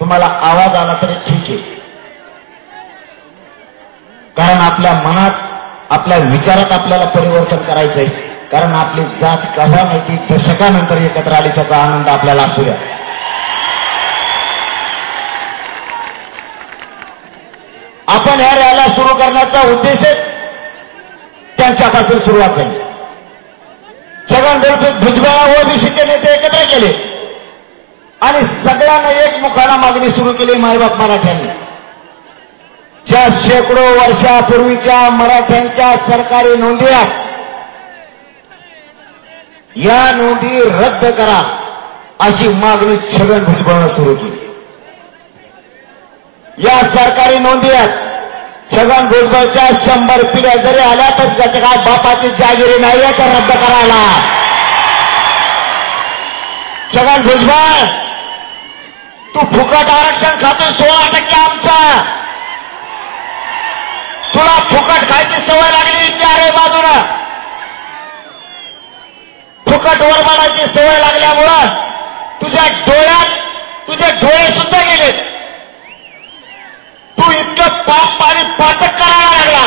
तुम्हाला आवाज आला तरी ठीक आहे, कारण आपल्या मनात आपल्या विचारात आपल्याला परिवर्तन करायचंय. कारण आपली जात केव्हा नाही ती दशकानंतर एकत्र आली, त्याचा आनंद आपल्याला असू द्या. आपण या रॅल्या सुरू करण्याचा उद्देश त्यांच्यापासून सुरुवात झाली. छगन भुजबळ ओबीसीचे नेते एकत्र केले आणि सगळ्यांना एकमुखाने मागणी सुरू केली. मायबाप मराठ्यांनी ज्या शेकडो वर्षापूर्वीच्या मराठ्यांच्या सरकारी नोंदी आहेत, या नोंदी रद्द करा अशी मागणी छगन भुजबळने सुरू केली. या सरकारी नोंदी आहेत, छगन भुजबळच्या 100 पिढ्या जरी आल्या तर त्याच्या काय बापाची जागिरी नाही आहे तर रद्द करायला. छगन भुजबळ, तू फुकट आरक्षण खातोय 16% आमचा. तुला फुकट खायची सवय लागली चारही बाजूला. फुकट वरबाडाची सवय लागल्यामुळं तुझ्या डोळ्यात तुझे डोळे सुद्धा गेलेत. तू इतकं पाप आणि पातक करायला लागला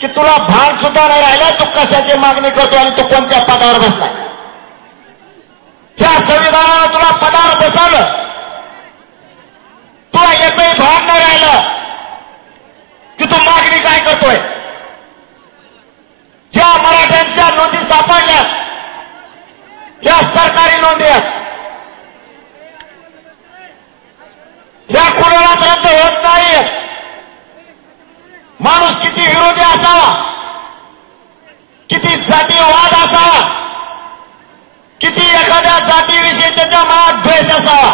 की तुला भान सुद्धा नाही राहिला तू कशाची मागणी करतो आणि तू कोणत्या पदावर बसला. ज्या संविधानानं तुला पदावर बसवलं तुला एकही भान नाही राहिलं की तू मागणी काय करतोय. ज्या मराठ्यांच्या नोंदी सापडल्या या सरकारी नोंदी आहेत, या कुणाला रद्द होत नाही. माणूस किती विरोधी असावा, किती जातीवाद असावा, किती एखाद्या जातीविषयी त्याच्या मनात द्वेष असावा,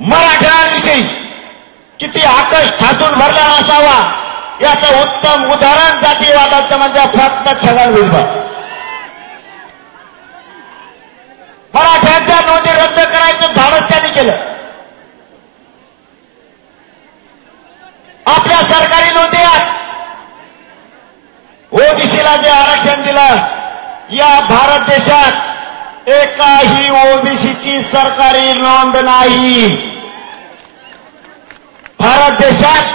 मराठ्यांविषयी किती आकाश ठासून भरलेला असावा, याचं उत्तम उदाहरण जातीवादाचं म्हणजे फक्त छगन भुजबळ. मराठ्यांच्या नोंदी रद्द करायचं धाडस त्यांनी केलं. आपल्या सरकारी नोंदी आहेत. ओबीसीला जे आरक्षण दिलं, या भारत देशात एकाही ओबीसीची सरकारी नोंद नाही. भारत देशात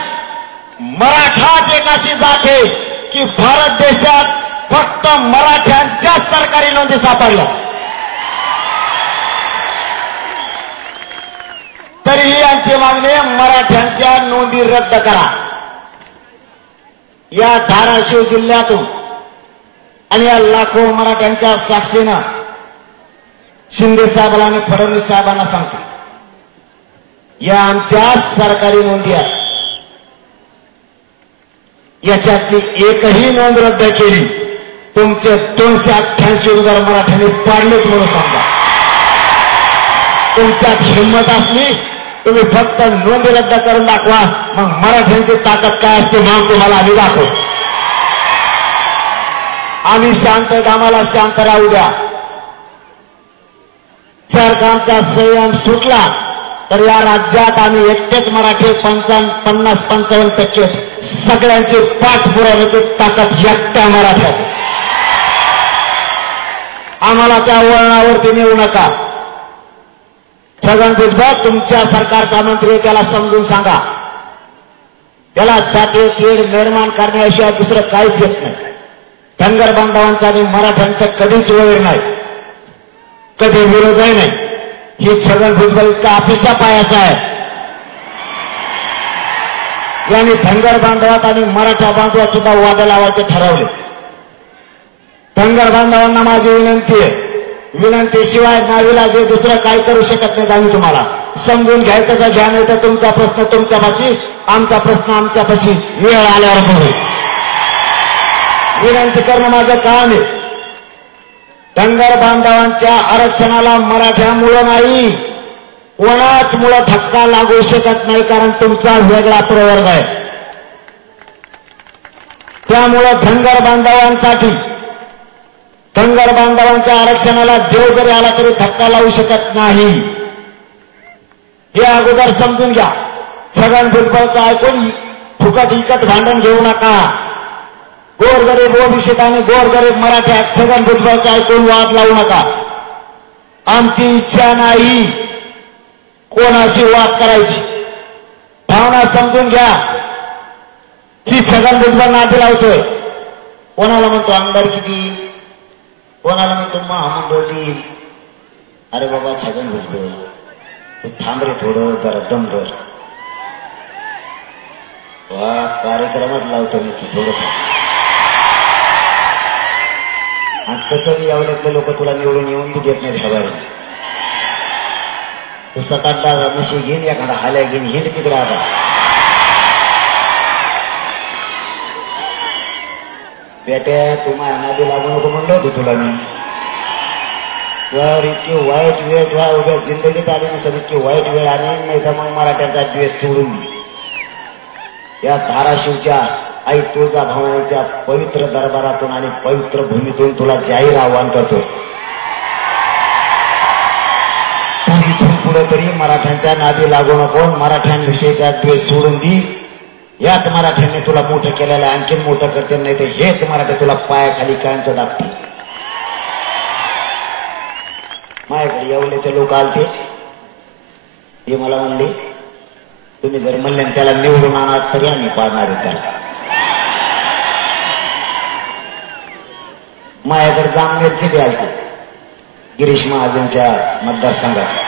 मराठाच एक अशी जात आहे की भारत देशात फक्त मराठ्यांच्याच सरकारी नोंदी सापडल्या. तरीही यांची मागणी मराठ्यांच्या नोंदी रद्द करा. या धाराशिव जिल्ह्यातून आणि या लाखो मराठ्यांच्या साक्षीनं शिंदे साहेबांना आणि फडणवीस साहेबांना सांगतो, या आमच्या सरकारी नोंदी आहेत, याच्यातली एकही नोंद रद्द केली तुमचे 288 मराठ्यांनी पाडलेच म्हणून समजा. तुमच्यात हिंमत असली तुम्ही फक्त नोंद रद्द करून दाखवा, मग मराठ्यांची ताकद काय असते मग तुम्हाला आम्ही दाखवू. आम्ही शांत आहेत, आम्हाला शांत राहू द्या. जर का आमचा संयम सुटला तर या राज्यात आम्ही एकटेच मराठी 50-55% सगळ्यांची पाठ पुरवण्याची ताकद एकट्या मराठ्यात. आम्हाला त्या वळणावरती नेऊ नका. छगन भुजबळ तुमच्या सरकारचा मंत्री, त्याला समजून सांगा, त्याला जातीय कीड निर्माण करण्याशिवाय दुसरं काहीच येत नाही. धनगर बांधवांचा आणि मराठ्यांचा कधीच वैर नाही, कधी विरोधही नाही. ही छगन भुजबळ इतका अपेक्षा पायाचा आहे. यांनी धनगर बांधवात आणि मराठा बांधवात सुद्धा वाद लावायचे ठरवले. धनगर बांधवांना माझी विनंती आहे, विनंतीशिवाय नाविलाजे दुसरं काही करू शकत नाही. आम्ही तुम्हाला समजून घ्यायचं का घ्या, नाही तर तुमचा प्रश्न तुमच्यापाशी, आमचा प्रश्न आमच्यापाशी वेळ आल्यावर बघू. विनंती करणं माझं काम आहे. धनगर बांधवांच्या आरक्षणाला मराठ्यामुळं नाही, कोणाच मुळे धक्का लागू शकत नाही, कारण तुमचा वेगळा प्रवर्ग आहे. त्यामुळं धनगर बांधवांसाठी, धनगर बांधवांच्या आरक्षणाला देव जरी आला तरी धक्का लावू शकत नाही. हे अगोदर समजून घ्या. छगन भुजबळचं ऐकून फुकट इकत भांडण घेऊ नका. गोरगरीब ओबीसी आणि गोरगरीब मराठ्या छगन भुजबळचं ऐकून वाद लावू नका. आमची इच्छा नाही जाऊन अशी वाद करायची. भावना समजून घ्या. ही छगन भुजबळ नादी लावतोय. कोणाला म्हणतो आमदार किती, कोणाला म्हणतो महामंडळ देईल. अरे बाबा छगन भुजबळ तू थांब रे थोडं, जरा दम धर. वा कार्यक्रमात लावतो मी तू थोडं. आणि तसं यावल्यातले लोक तुला निवडून येऊन बी देत नाही ह्याबारी. तू 7-8 म्हशी घेईन, एखादा हाल्या घेईन, हिंड तिकडे. आता बेट्या तू माझ्या नादी लागू नको म्हणलो होतो तुला मी. तर इतकी वाईट वेळ तुला उभ्या जिंदगीत आली नसेल, इतकी वाईट वेळ आली नाही तर मग मराठ्यांचा द्वेष सोडून दे. या धाराशिवच्या आई तुळजाभवानीच्या पवित्र दरबारातून आणि पवित्र भूमीतून तुला जाहीर आवाहन करतो. तू इथून पुढे तरी मराठ्यांच्या नादी लागू नको. मराठ्यांविषयीचा द्वेष सोडून दे. याच मराठ्यांनी तुला मोठं केलेलं आहे, आणखीन मोठं करते. नाही तर हेच मराठी तुला पायाखाली कायमचं दाबते. माझ्याकडे येवल्याचे लोक आलते. ते मला म्हणले तुम्ही जर म्हणले त्याला निवडून आणा तरी आम्ही पाडणार आहे त्याला. माझ्याकडे जामनेरचे बी आलते गिरीश महाजनच्या मतदारसंघात.